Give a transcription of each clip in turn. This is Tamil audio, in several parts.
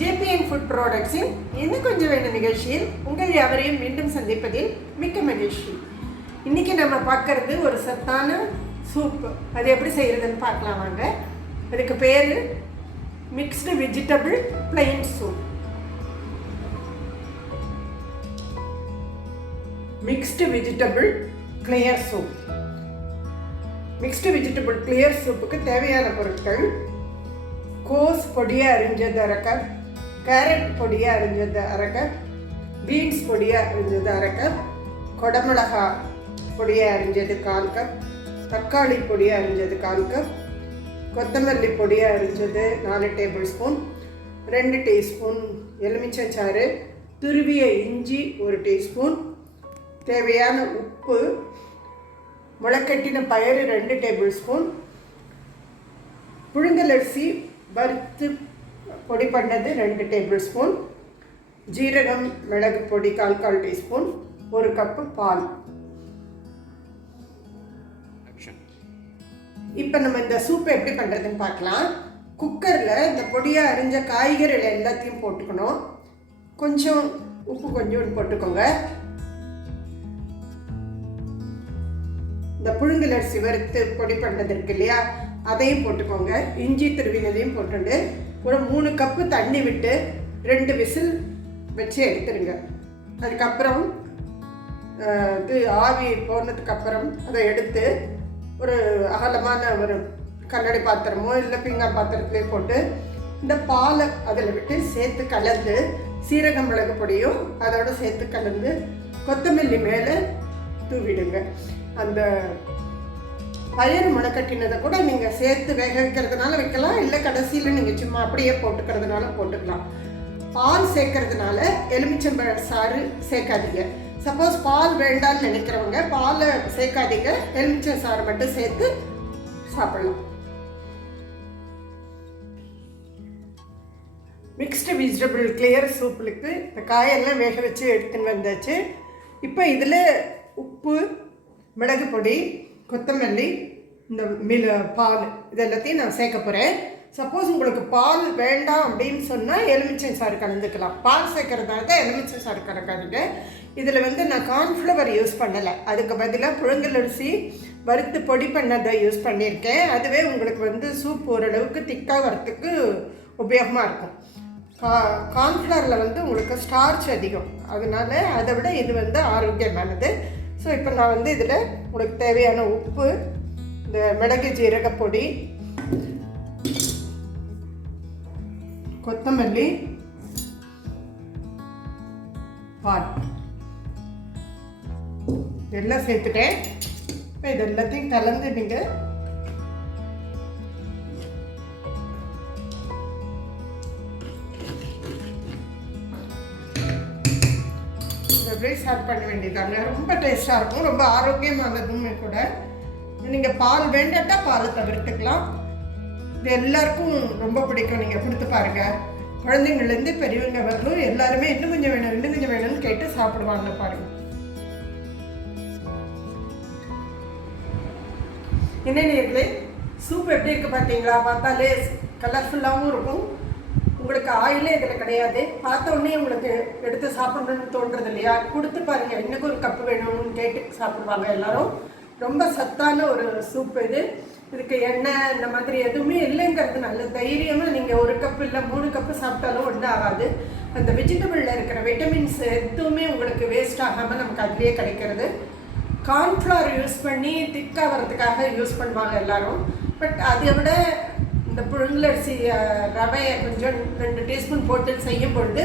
ஜேபிஎன் ஃபுட் ப்ராடக்ட்ஸின் இன்னும் கொஞ்சம் வேணும் நிகழ்ச்சியில் உங்கள் யாவரையும் மீண்டும் சந்திப்பதில் மிக்க மகிழ்ச்சி. இன்றைக்கி நம்ம பார்க்குறது ஒரு சத்தான சூப். அது எப்படி செய்கிறதுன்னு பார்க்கலாம் வாங்க. அதுக்கு பேர் mixed vegetable plain soup. Mixed vegetable clear soup. Mixed vegetable clear சூப்புக்கு தேவையான பொருட்கள்: கோஸ் பொடியாக அரிஞ்சது அரை கப், கேரட் பொடியாக அரிஞ்சது அரை கப், பீன்ஸ் பொடியாக அரிஞ்சது அரை கப், கொடமிளகா பொடியாக அரிஞ்சது 1/4 கப், தக்காளி பொடியாக அரிஞ்சது 1/4 கப், கொத்தமல்லி பொடியாக அரிஞ்சது 4 டேபிள் ஸ்பூன், 2 டீஸ்பூன் எலுமிச்சஞ்சாறு, துருவிய இஞ்சி 1 டீஸ்பூன், தேவையான உப்பு, முளைக்கட்டின பயறு 2 டேபிள் ஸ்பூன், புழுங்கலரிசி வறுத்து பொடி பண்ணது 2 டேபிள் ஸ்பூன், ஜீரகம் மிளகு பொடி 1/4 டீஸ்பூன், 1 கப்பு பால். இப்போ நம்ம இந்த சூப்பை எப்படி பண்ணுறதுன்னு பார்க்கலாம். குக்கரில் இந்த பொடியாக அரிஞ்ச காய்கறிகள் எல்லாத்தையும் போட்டுக்கணும். கொஞ்சம் உப்பு கொஞ்சோண்டு போட்டுக்கோங்க. இந்த புழுங்கலரிசி வறுத்து பொடி பண்ணது இருக்கு இல்லையா, அதையும் போட்டுக்கோங்க. இஞ்சி துருவினதையும் போட்டுட்டு ஒரு 3 கப்பு தண்ணி விட்டு 2 விசில் வச்சு எடுத்துருங்க. அதுக்கப்புறம் இது ஆவி போனதுக்கப்புறம் அதை எடுத்து ஒரு அகலமான ஒரு கண்ணாடி பாத்திரமோ இல்லை பீங்கான் பாத்திரத்துலேயே போட்டு இந்த பாலை அதில் விட்டு சேர்த்து கலந்து, சீரக மிளகு பொடியும் அதோடு சேர்த்து கலந்து கொத்தமல்லி மேலே தூவிடுங்க. அந்த பயறு முளைக்கட்டினதை கூட நீங்கள் சேர்த்து வேக வைக்கிறதுனால வைக்கலாம், இல்லை கடைசியில் நீங்கள் சும்மா அப்படியே போட்டுக்கிறதுனால போட்டுக்கலாம். பால் சேர்க்கறதுனால எலுமிச்சம்பழ சாறு சேர்க்காதீங்க. சப்போஸ் பால் வேண்டான்னு நினைக்கிறவங்க பாலை சேர்க்காதீங்க, எலுமிச்சை சாறு மட்டும் சேர்த்து சாப்பிடலாம். மிக்ஸ்டு வெஜிடபிள் கிளியர் சூப்புக்கு இந்த காயெல்லாம் வேக வச்சு எடுத்துன்னு வந்தாச்சு. இப்போ இதில் உப்பு, மிளகு பொடி, கொத்தமல்லி, இந்த பால் இது எல்லாத்தையும் நான் சேர்க்க போகிறேன். சப்போஸ் உங்களுக்கு பால் வேண்டாம் அப்படின்னு சொன்னால் எலுமிச்சை சாறு கலந்துக்கலாம். பால் சேர்க்கறதால தான் எலுமிச்சை சாறு கலக்காதீங்க. இதில் நான் கார்ன்ஃப்ளவர் யூஸ் பண்ணலை, அதுக்கு பதிலாக புழுங்கலரிசி வறுத்து பொடி பண்ணதை யூஸ் பண்ணியிருக்கேன். அதுவே உங்களுக்கு சூப் ஓரளவுக்கு திக்காக வரத்துக்கு உபயோகமாக இருக்கும். கார்ன்ஃப்ளவரில் உங்களுக்கு ஸ்டார்ச் அதிகம், அதனால அதை விட இது ஆரோக்கியமானது. ஸோ இப்போ நான் இதில் உங்களுக்கு தேவையான உப்பு, இந்த மிளகு ஜீரகப்பொடி, கொத்தமல்லி, பால் இதெல்லாம் சேர்த்துட்டேன். இப்போ இது எல்லாத்தையும் கலந்து நீங்கள் அப்படியே ஸ்டார்ட் பண்ண வேண்டியதாங்க. ரொம்ப டேஸ்ட்டாக இருக்கும், ரொம்ப ஆரோக்கியமானதுமே கூட. நீங்கள் பால் வேண்டாட்டா பாலை தவிர்த்துக்கலாம். இது எல்லாருக்கும் ரொம்ப பிடிக்கும். நீங்கள் கொடுத்து பாருங்கள். குழந்தைங்கள்லேருந்து பெரியவங்க வரலும் எல்லாருமே இன்னும் கொஞ்சம் வேணும், இன்னும் கொஞ்சம் வேணும்னு கேட்டு சாப்பிடுவாங்க. பாருங்கள். என்ன நேர்களே, சூப் எப்படி இருக்குது பார்த்தீங்களா? பார்த்தாலே கலர்ஃபுல்லாகவும் இருக்கும். உங்களுக்கு ஆயிலே இதில் கிடையாது. பார்த்த உடனே உங்களுக்கு எடுத்து சாப்பிடணும்னு தோன்றது இல்லையா? கொடுத்து பாருங்கள், இன்னும் ஒரு கப்பு வேணும்னு கேட்டு சாப்பிடுவாங்க எல்லாரும். ரொம்ப சத்தான ஒரு சூப் இது. இதுக்கு எண்ணெய் இந்த மாதிரி எதுவுமே இல்லைங்கிறதுனால தைரியமாக நீங்கள் 1 கப்பு இல்லை 3 கப்பு சாப்பிட்டாலும் ஒன்றும் ஆகாது. அந்த வெஜிடபிளில் இருக்கிற விட்டமின்ஸ் எதுவுமே உங்களுக்கு வேஸ்ட் ஆகாமல் நமக்கு அதுலேயே கிடைக்கிறது. கார்ன்ஃப்ளவர் யூஸ் பண்ணி திக்காக வரதுக்காக யூஸ் பண்ணுவாங்க எல்லோரும். பட் அதை விட இந்த புழுங்கலரிசி ரவையை கொஞ்சம் 2 டீஸ்பூன் போட்டு செய்யும் பொழுது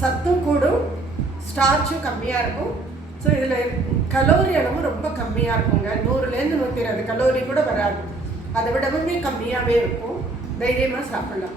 சத்தும் கூடும், ஸ்டார்ச்சும் கம்மியாக இருக்கும். ஸோ இதில் கலோரி அளவும் ரொம்ப கம்மியாக இருக்குங்க. 100லேருந்து 120 கலோரி கூட வராது. அதை விடவுமே கம்மியாகவே இருக்கும். தைரியமாக சாப்பிட்லாம்.